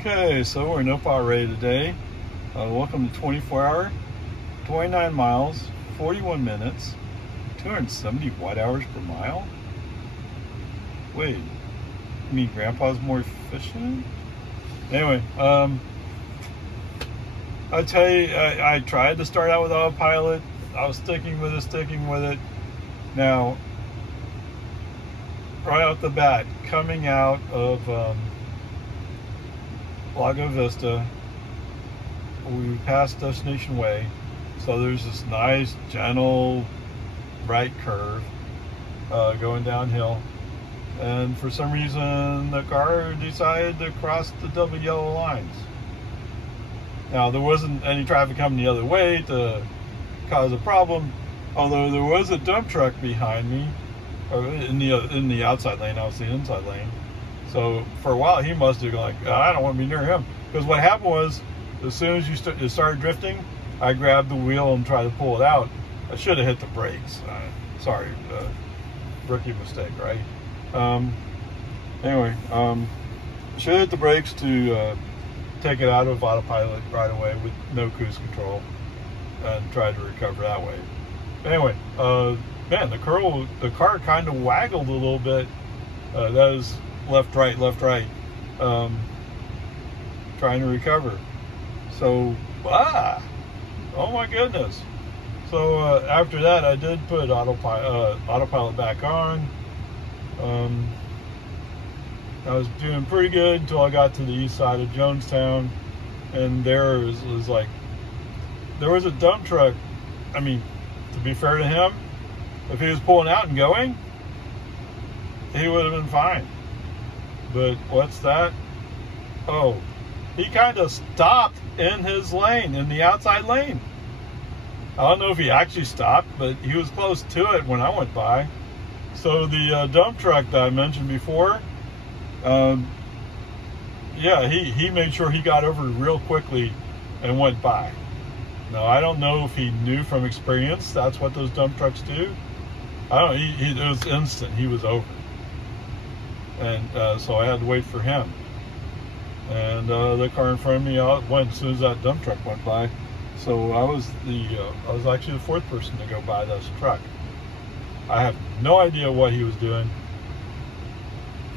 Okay, so we're in OPARAY today. Welcome to 24 hour, 29 miles, 41 minutes, 270 watt hours per mile. Wait, you mean Grandpa's more efficient? Anyway, I tell you, I tried to start out with autopilot. I was sticking with it. Now, right off the bat, coming out of Lago Vista, we passed Destination Way, so there's this nice gentle right curve going downhill, and for some reason the car decided to cross the double yellow lines. Now there wasn't any traffic coming the other way to cause a problem, although there was a dump truck behind me, or in the outside lane. I was in the inside lane. So for a while, he must have gone like, I don't want to be near him. Because what happened was, as soon as you started drifting, I grabbed the wheel and tried to pull it out. I should have hit the brakes. Sorry, rookie mistake, right? Anyway, should have hit the brakes to take it out of autopilot right away with no cruise control and try to recover that way. Anyway, man, the car kind of waggled a little bit. That is left, right, trying to recover. So, oh my goodness. So after that, I did put autopilot back on. I was doing pretty good until I got to the east side of Jonestown, and there was like, there was a dump truck. I mean, to be fair to him, if he was pulling out and going, he would have been fine. But what's that? Oh, he kind of stopped in his lane, in the outside lane. I don't know if he actually stopped, but he was close to it when I went by. So the dump truck that I mentioned before, yeah, he made sure he got over real quickly and went by. Now, I don't know if he knew from experience that's what those dump trucks do. I don't. It was instant. He was over. And so I had to wait for him. And the car in front of me went as soon as that dump truck went by. So I was actually the fourth person to go by this truck. I have no idea what he was doing.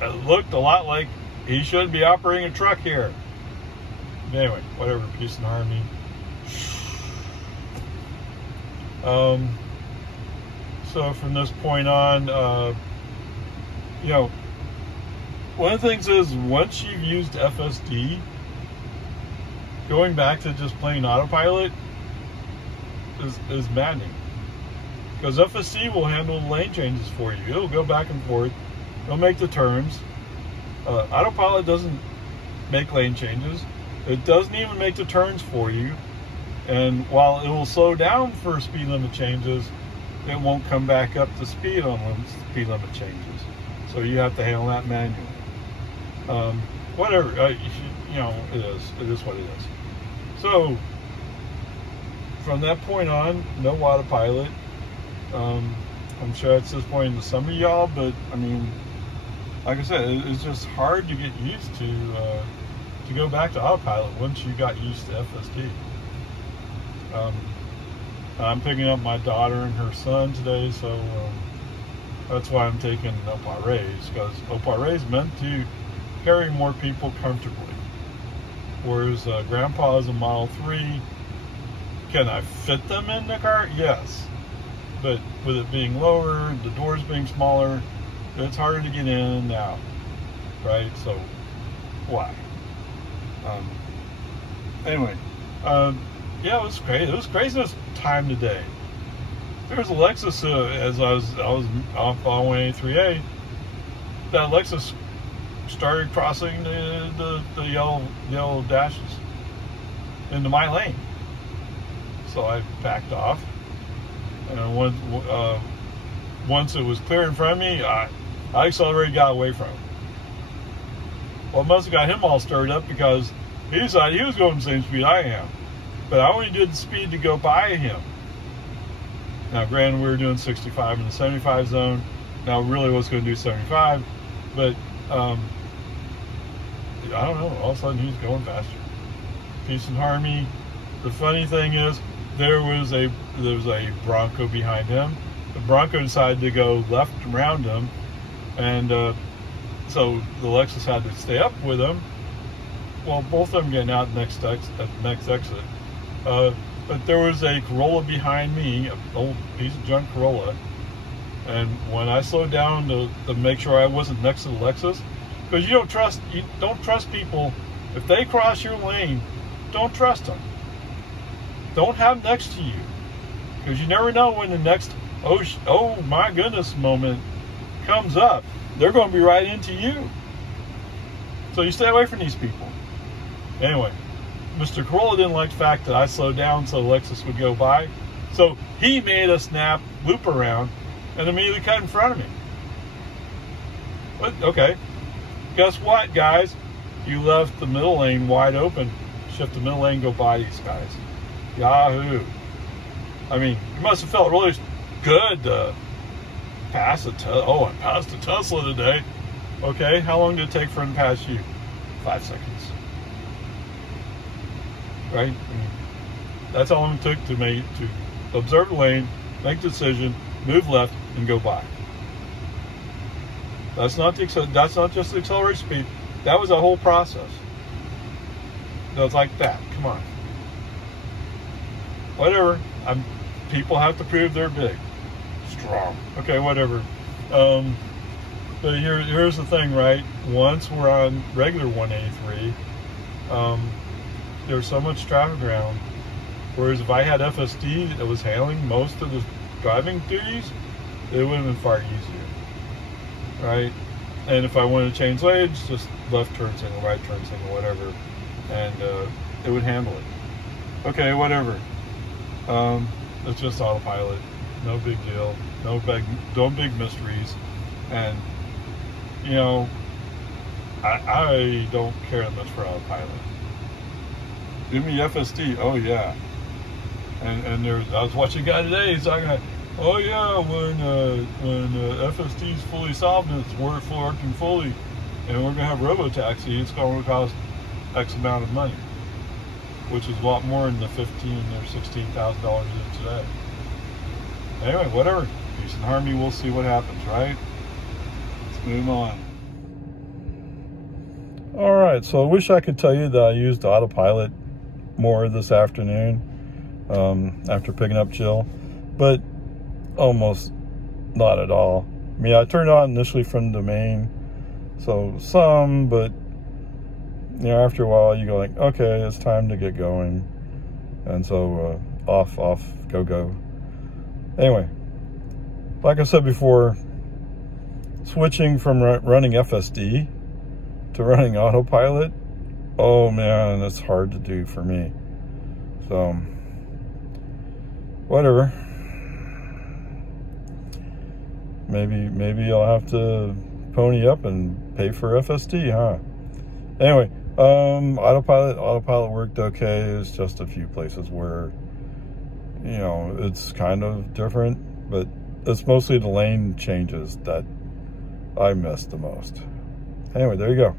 It looked a lot like he shouldn't be operating a truck here. Anyway, whatever, peace and harmony. So from this point on, you know, one of the things is, once you've used FSD, going back to just plain autopilot is maddening. Because FSD will handle lane changes for you. It'll go back and forth. It'll make the turns. Autopilot doesn't make lane changes. It doesn't even make the turns for you. And while it will slow down for speed limit changes, it won't come back up to speed on speed limit changes. So you have to handle that manually. Whatever, you know, it is what it is. So from that point on, no autopilot. I'm sure it's disappointing to some of y'all, but I mean, like I said, it's just hard to get used to go back to autopilot once you got used to FSD. I'm picking up my daughter and her son today, so that's why I'm taking OPARAYs, because OPARAY is meant to carry more people comfortably. Whereas Grandpa is a Model 3. Can I fit them in the car? Yes. But with it being lower, the doors being smaller, it's harder to get in and out. Right? So, why? Anyway, yeah, it was crazy. It was craziest time today. There was a Lexus, as I was off on 183A, that Lexus started crossing the yellow dashes into my lane. So I backed off, and once it was clear in front of me, I accelerated, got away from him. Well, it must have got him all stirred up, because he decided he was going the same speed I am, but I only did the speed to go by him. Now, granted, we were doing 65 in the 75 zone. Now, really was going to do 75, but I don't know, all of a sudden he's going faster. Peace and harmony. The funny thing is, there was a Bronco behind him. The Bronco decided to go left around him, and so the Lexus had to stay up with him. Well, both of them getting out at the next exit. But there was a Corolla behind me, an old piece of junk Corolla. And when I slowed down to make sure I wasn't next to the Lexus, because you don't trust people. If they cross your lane, don't trust them. Don't have them next to you, because you never know when the next oh my goodness moment comes up. They're going to be right into you. So you stay away from these people. Anyway, Mr. Corolla didn't like the fact that I slowed down so the Lexus would go by. So he made a snap loop around and immediately cut in front of me. But, okay. Guess what, guys? You left the middle lane wide open. Shift the middle lane, go by these guys. Yahoo. I mean, you must have felt really good to pass a Tesla. Oh, I passed a Tesla today. Okay, how long did it take for him to pass you? 5 seconds. Right? I mean, that's all it took to observe the lane, make a decision, move left, and go by. That's not just the acceleration speed. That was a whole process. It was like that. Come on. Whatever. People have to prove they're big, strong. Okay, whatever. But here's the thing, right? Once we're on regular 183, there's so much traffic around. Whereas if I had FSD that was handling most of the driving duties, it would have been far easier, right? And if I wanted to change lanes, just left turn signal, right turn signal, whatever, and it would handle it. Okay, whatever. It's just autopilot. No big deal. No big mysteries. And you know, I don't care that much for autopilot. Give me FSD. Oh yeah. And I was watching a guy today. He's talking about, oh yeah, when FSD is fully solved and it's working fully, and we're gonna have robotaxi, it's going to cost X amount of money, which is a lot more than the $15,000 or $16,000 it is today. Anyway, whatever. Peace and harmony. We'll see what happens, right? Let's move on. All right. So I wish I could tell you that I used autopilot more this afternoon after picking up Jill, but almost not at all. I mean, I turned it on initially from the main, so some, but you know, after a while you go like, okay, it's time to get going, and so off, go. Anyway, like I said before, switching from running FSD to running autopilot, oh man, that's hard to do for me. So whatever, maybe I'll have to pony up and pay for FSD, huh? Anyway, autopilot worked okay. It's just a few places where, you know, it's kind of different, but it's mostly the lane changes that I miss the most. Anyway, there you go.